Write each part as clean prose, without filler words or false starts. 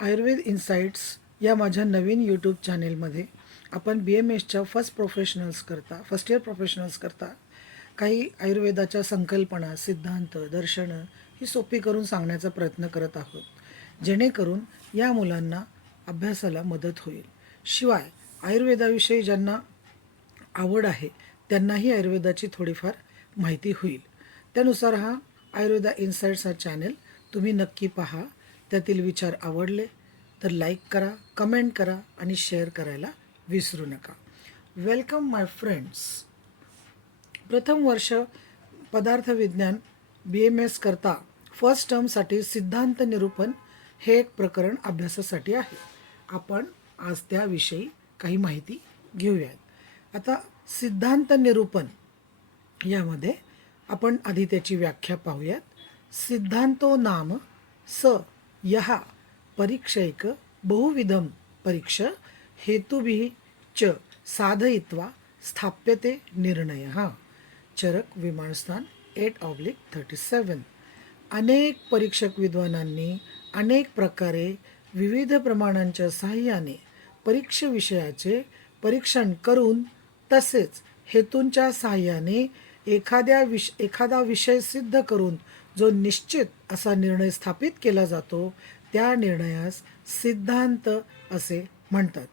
Ayurveda insights या माझ्या नवीन YouTube चॅनेलमध्ये आपण BMSच्या फर्स्ट इयर प्रोफेशनल्स करता काही आयुर्वेदाच्या संकल्पना, सिद्धांत, दर्शनं ही सोपी करून सांगण्याचा प्रयत्न करत आहोत, जेणेकरून या मुलांना अभ्यासाला मदत होईल. शिवाय आयुर्वेदाविषयी ज्यांना आवड आहे त्यांनाही आयुर्वेदाची थोडीफार माहिती होईल. त्यानुसार हा आयुर्वेदा इन्साइट्स हा चॅनल तुम्ही नक्की पहा. त्यातील विचार आवडले तर लाईक करा, कमेंट करा आणि शेअर करायला विसरू नका. वेलकम माय फ्रेंड्स. प्रथम वर्ष पदार्थ विज्ञान BMS करता फर्स्ट टर्मसाठी सिद्धांत निरूपण हे एक प्रकरण अभ्यासासाठी आहे. आपण आज त्याविषयी काही माहिती घेऊयात. आता सिद्धांत निरूपण यामध्ये आपण आधी त्याची व्याख्या पाहूयात. सिद्धांतो नाम स यः परीक्षैक बहुविधम परीक्ष हेतुभिः च साधयित्वा स्थाप्यते निर्णयः. चरक विमानस्थान 8/37. अनेक परीक्षक विद्वानांनी अनेक प्रकारे विविध प्रमाणांच्या सहाय्याने परीक्षा विषयाचे परीक्षण करून तसेच हेतूंच्या सहाय्याने एखादा विषय सिद्ध करून जो निश्चित असा निर्णय स्थापित केला जातो त्या निर्णयास सिद्धांत असे म्हणतात.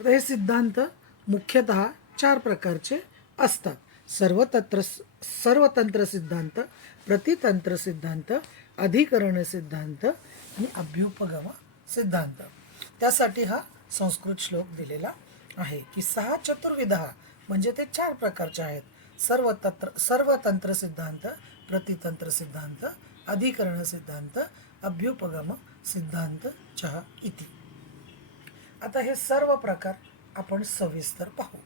आता हे सिद्धांत मुख्यतः 4 प्रकारचे असतात. सर्वतंत्र सिद्धांत, प्रतितंत्र सिद्धांत, अधिकरण सिद्धांत आणि अभ्युपगम सिद्धांत. त्यासाठी हा संस्कृत श्लोक दिलेला आहे की 6 चतुर्विधा म्हणजे ते 4 प्रकारचे आहेत. सर्वतंत्र सिद्धांत, प्रतितंत्र सिद्धांत, अधिकरण सिद्धांत, अभ्युपगम सिद्धांत चहा इति. आता हे सर्व प्रकार आपण सविस्तर पाहू.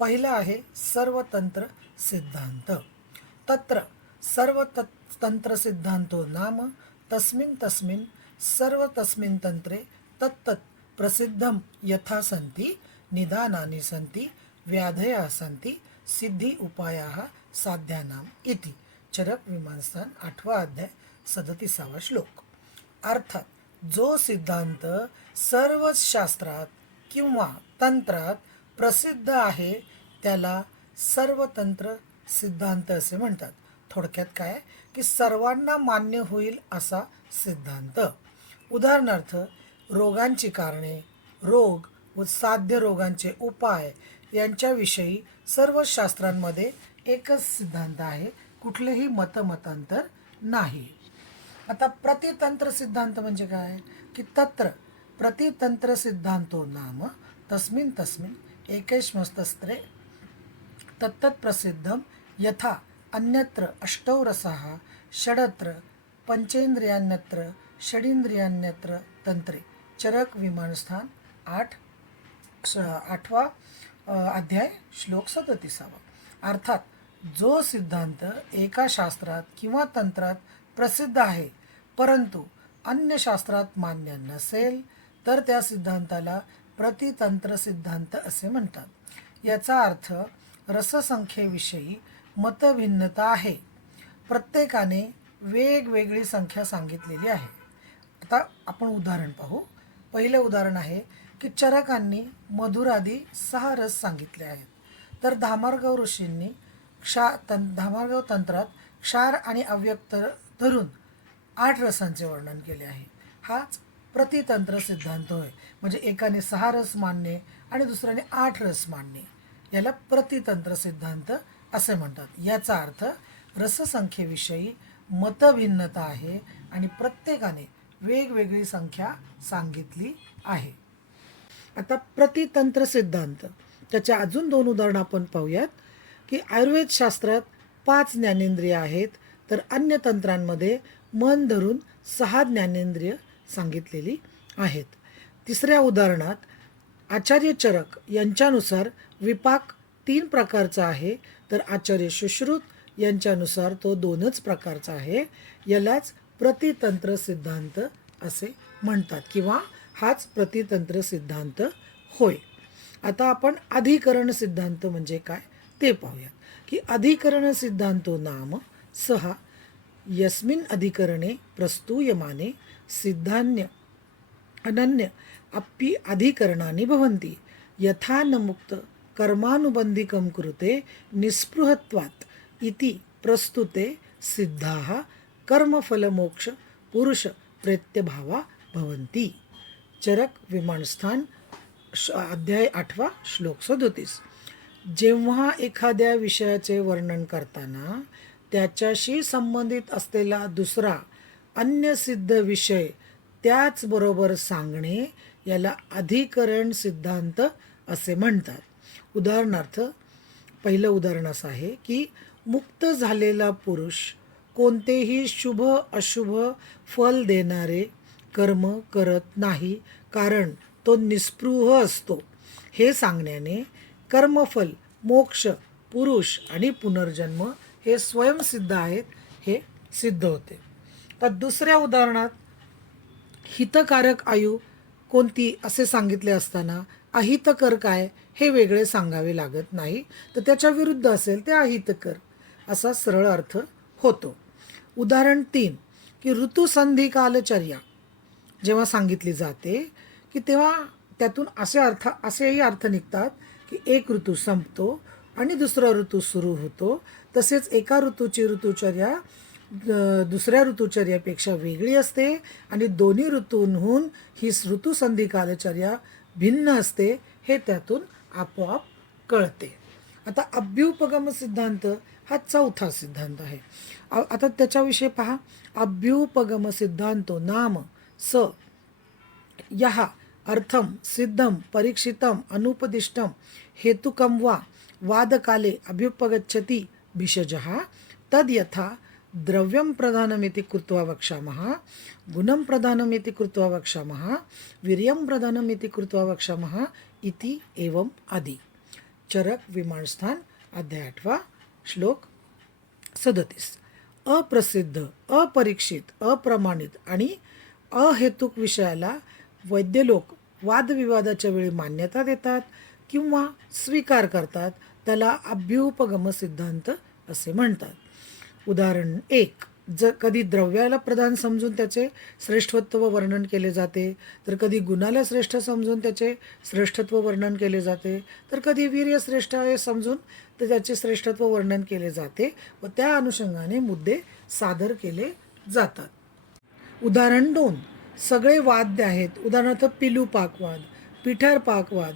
पहिला आहे सर्वतंत्र सिद्धांत. तत्र सर्वतंत्र सिद्धांतो नाम तस्मिन् सर्व तस्मिन् तंत्रे तत्तत् प्रसिद्धं यथा सन्ति निदानानि सन्ति व्याधयः सन्ति सिद्धी उपायाः साध्यानाम इति. चरक विमानस्थान 8वा अध्याय 37वा श्लोक. अर्थात जो सिद्धांत सर्व शास्त्रात किंवा तंत्रात प्रसिद्ध आहे त्याला सर्वतंत्र सिद्धांत असे म्हणतात. थोडक्यात काय की सर्वांना मान्य होईल असा सिद्धांत. उदाहरणार्थ रोगांची कारणे, रोग व साध्य रोगांचे उपाय यांच्याविषयी सर्व शास्त्रांमध्ये एकच सिद्धांत आहे, कुठलेही मतमतांतर नाही. आता प्रतितंत्र सिद्धांत म्हणजे काय की तत्र प्रतितंत्र सिद्धांतो नाम तस्मिन् एकैष्मस्तस्त्रे तत्तत् प्रसिद्धं यथा अन्यत्र अष्टौ रसाः षडत्र पंचेंद्रियान्यत्र षडींद्रियान्यत्र तंत्रे. चरक विमानस्थान 8वा अध्याय श्लोक 37वा. अर्थात जो सिद्धांत एका शास्त्रात किंवा तंत्रात प्रसिद्ध आहे परंतु अन्य शास्त्रात मान्य नसेल तर त्या सिद्धांताला प्रतितंत्र सिद्धांत असे म्हणतात. याचा अर्थ रससंख्येविषयी मतभिन्नता आहे. प्रत्येकाने वेगवेगळी संख्या सांगितलेली आहे. आता आपण उदाहरण पाहू. पहिलं उदाहरण आहे की चरकांनी मधुरादी 6 रस सांगितले आहेत, तर धामरगाव ऋषींनी धामरगाव तंत्रात क्षार आणि अव्यक्त धरून 8 रसांचे वर्णन केले आहे. हाच प्रतितंत्र सिद्धांत होय. म्हणजे एकाने 6 रस मानणे आणि दुसऱ्याने 8 रस मानणे याला प्रतितंत्र सिद्धांत असे म्हणतात. याचा अर्थ रससंख्येविषयी मतभिन्नता आहे आणि प्रत्येकाने वेगवेगळी संख्या सांगितली आहे. आता प्रतितंत्र सिद्धांत त्याच्या अजून 2 उदाहरणं आपण पाहूयात की आयुर्वेद शास्त्रात 5 ज्ञानेंद्रिय आहेत, तर अन्य तंत्रांमध्ये मन धरून 6 ज्ञानेंद्रिय सांगितलेली आहेत. तिसऱ्या उदाहरणात आचार्य चरक यांच्यानुसार विपाक 3 प्रकारचा आहे, तर आचार्य सुश्रुत यांच्यानुसार तो 2च प्रकारचा आहे. यालाच प्रतितंत्र सिद्धांत असे म्हणतात किंवा हाच प्रतितंत्र सिद्धांत होय. आता आपण अधिकरण सिद्धांत म्हणजे काय ते पाहूया की अधिकरण सिद्धांतो नाम सहा यस्मिन् अधिकरणे प्रस्तूयमाने सिद्धान्य अनन्य अप्पि अधिकरणानि भवन्ति यथा न मुक्त कर्मानुबन्धिकं कृते निस्पृहत्वात् इति प्रस्तुते सिद्धाः कर्मफलमोक्ष पुरुष प्रत्यभावा भवन्ति. चरक विमानस्थान अध्याय 8 श्लोक 37. जेव्हा एखाद्या विषयाचे वर्णन करताना त्याच्याशी संबंधित असलेला दुसरा अन्य सिद्ध विषय त्याचबरोबर सांगणे याला अधिकरण सिद्धांत असे म्हणतात. उदाहरणार्थ, पहिलं उदाहरण असं आहे की मुक्त झालेला पुरुष कोणतेही शुभ अशुभ फल देणारे कर्म करत नाही, कारण तो निस्पृह असतो. हे सांगण्याने कर्मफल, मोक्ष, पुरुष आणि पुनर्जन्म हे स्वयंसिद्ध आहेत हे सिद्ध होते. तर दुसऱ्या उदाहरणात हितकारक आयु कोणती असे सांगितले असताना अहितकर काय हे वेगळे सांगावे लागत नाही, तर त्याच्या विरुद्ध असेल ते अहितकर असा सरळ अर्थ होतो. उदाहरण 3 की ऋतुसंधिकालचर्या जेव्हा सांगितली जाते की तेव्हा त्यातून असेही अर्थ निघतात की एक ऋतू संपतो आणि दुसरा ऋतू सुरू होतो. तसेच एका ऋतूची ऋतुचर्या दुसऱ्या ऋतुचर्यापेक्षा वेगळी असते आणि दोन्ही ऋतूंहून ही ऋतुसंधी कालचर्या भिन्न असते हे त्यातून आपोआप कळते. आता अभ्युपगम सिद्धांत हा चौथा सिद्धांत आहे. आता त्याच्याविषयी पहा. अभ्युपगम सिद्धांतो नाम स यः अर्थम सिद्धम परीक्षितम अनुपदिष्टम हेतुकम वा वादकाले अभ्युपगच्छति भिषजः तद यथा द्रव्यं प्रधानमिति कृत्वा वक्षामः, गुणं प्रधानमिति कृत्वा वक्षामः, वीर्यं प्रधानमिति कृत्वा वक्षामः इति एवं आदि. चरक विमानस्थान अध्याय 8 श्लोक 37. अप्रसिद्ध, अपरीक्षित, अप्रमाणित आणि अहेतुक विषयाला वैद्य लोक वादविवादाच्या वेळी मान्यता देतात किंवा स्वीकार करतात, त्याला अभ्युपगम सिद्धांत असे म्हणतात. उदाहरण 1. कधी द्रव्याला प्रधान समजून त्याचे श्रेष्ठत्व वर्णन केले जाते, तर कधी गुणाला श्रेष्ठ समजून त्याचे श्रेष्ठत्व वर्णन केले जाते, तर कधी वीर्य श्रेष्ठ आहे समजून तर त्याचे श्रेष्ठत्व वर्णन केले जाते व त्या अनुषंगाने मुद्दे सादर केले जातात. उदाहरण 2. सगळे वाद्य आहेत. उदाहरणार्थ पिलू पाकवाद, पिठार पाकवाद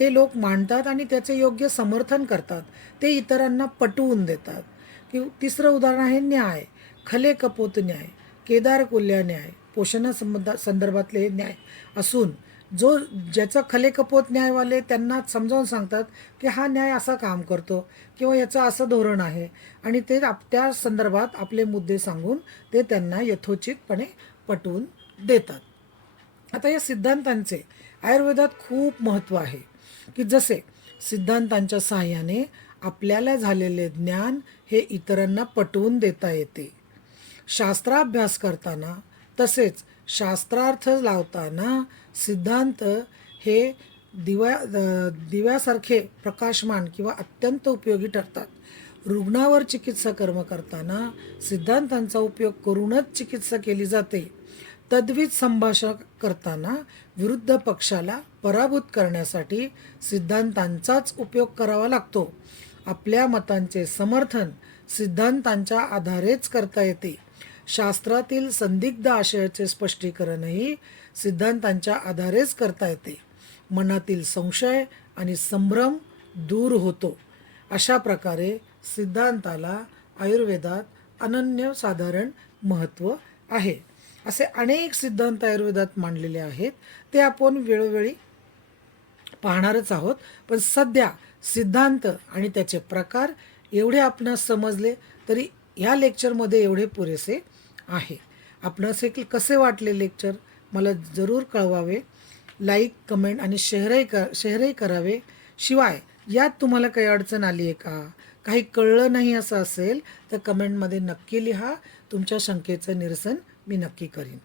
ते लोक मांडतात आणि त्याचे योग्य समर्थन करतात, ते इतरांना पटवून देतात. तिसरं उदाहरण आहे न्याय, खले कपोत न्याय, केदार कोल्ह्या न्याय, पोषणा संदर्भातले हे न्याय असून ज्याचं खले कपोत न्यायवाले त्यांना समजावून सांगतात की हा न्याय असा काम करतो किंवा याचं असं धोरण आहे आणि ते त्या संदर्भात आपले मुद्दे सांगून ते त्यांना यथोचितपणे पटवून देतात. आता या सिद्धांतांचे आयुर्वेदात खूप महत्त्व आहे की जसे सिद्धांतांच्या सहाय्याने आपल्याला झालेले ज्ञान हे इतरांना पटवून देता येते. शास्त्राभ्यास करताना तसेच शास्त्रार्थ लावताना सिद्धांत हे दिव्यासारखे प्रकाशमान किंवा अत्यंत उपयोगी ठरतात. रुग्णावर चिकित्सा कर्म करताना सिद्धांतांचा उपयोग करूनच चिकित्सा केली जाते. तद्वित संभाषण करताना विरुद्ध पक्षाला पराभूत करण्यासाठी सिद्धांतांचाच उपयोग करावा लागतो. आपल्या मतांचे समर्थन सिद्धांतांच्या आधारेच करता येते. शास्त्रातील संदिग्ध आशयाचे स्पष्टीकरणही सिद्धांतांच्या आधारेच करता येते. मनातील संशय आणि संभ्रम दूर होतो. अशा प्रकारे सिद्धांताला आयुर्वेदात अनन्यसाधारण महत्त्व आहे. असे अनेक सिद्धांत आयुर्वेदात मांडलेले आहेत, ते आपण वेळोवेळी पाहणारच आहोत. पण सध्या सिद्धांत आणि त्याचे प्रकार एवढे आपणास समजले तरी ह्या लेक्चरमध्ये एवढे पुरेसे आहे. आपणास हे कसे वाटले लेक्चर मला जरूर कळवावे. लाईक, कमेंट आणि शेअरही करावे. शिवाय यात तुम्हाला काही अडचण आली आहे का, काही कळलं नाही असं असेल तर कमेंटमध्ये नक्की लिहा. तुमच्या शंकेचं निरसन मी नक्की करीन.